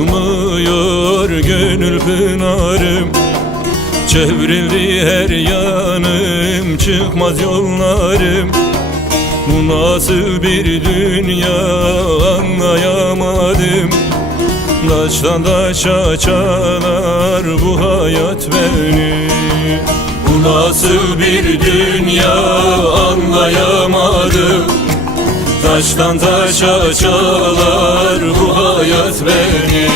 akmıyor gönül pınarım. Çevrildi her yanım, çıkmaz yollarım. Bu nasıl bir dünya anlayamadım. Taştan taşa çalar bu hayat beni. Bu nasıl bir dünya anlayamadım. Taştan taşa çalar bu hayat beni.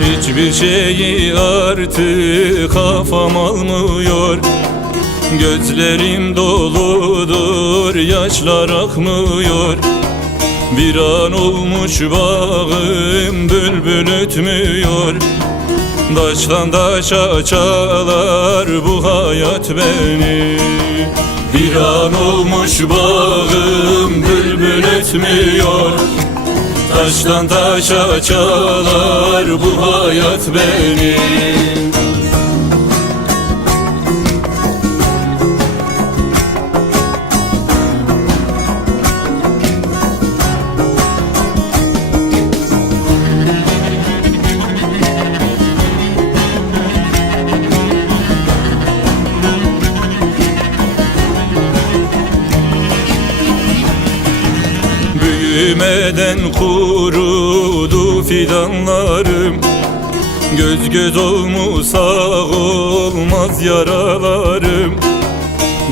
Hiçbir şeyi artık kafam almıyor. Gözlerim doludur, yaşlar akmıyor. Bir an olmuş bağım, bülbül ötmüyor. Taştan taşa çalar bu hayat beni. Bir an olmuş bağım, bülbül ötmüyor. Taştan taşa çalar bu hayat beni. Büyümeden kurudu fidanlarım. Göz göz olmuşsa olmaz yaralarım.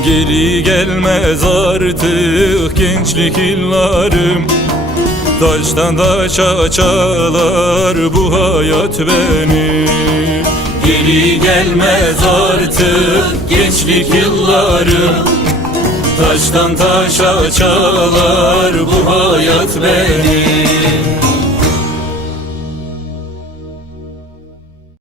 Geri gelmez artık gençlik yıllarım. Taştan taşa çalar bu hayat beni. Geri gelmez artık gençlik yıllarım. Taştan taşa çalar bu hayat beni.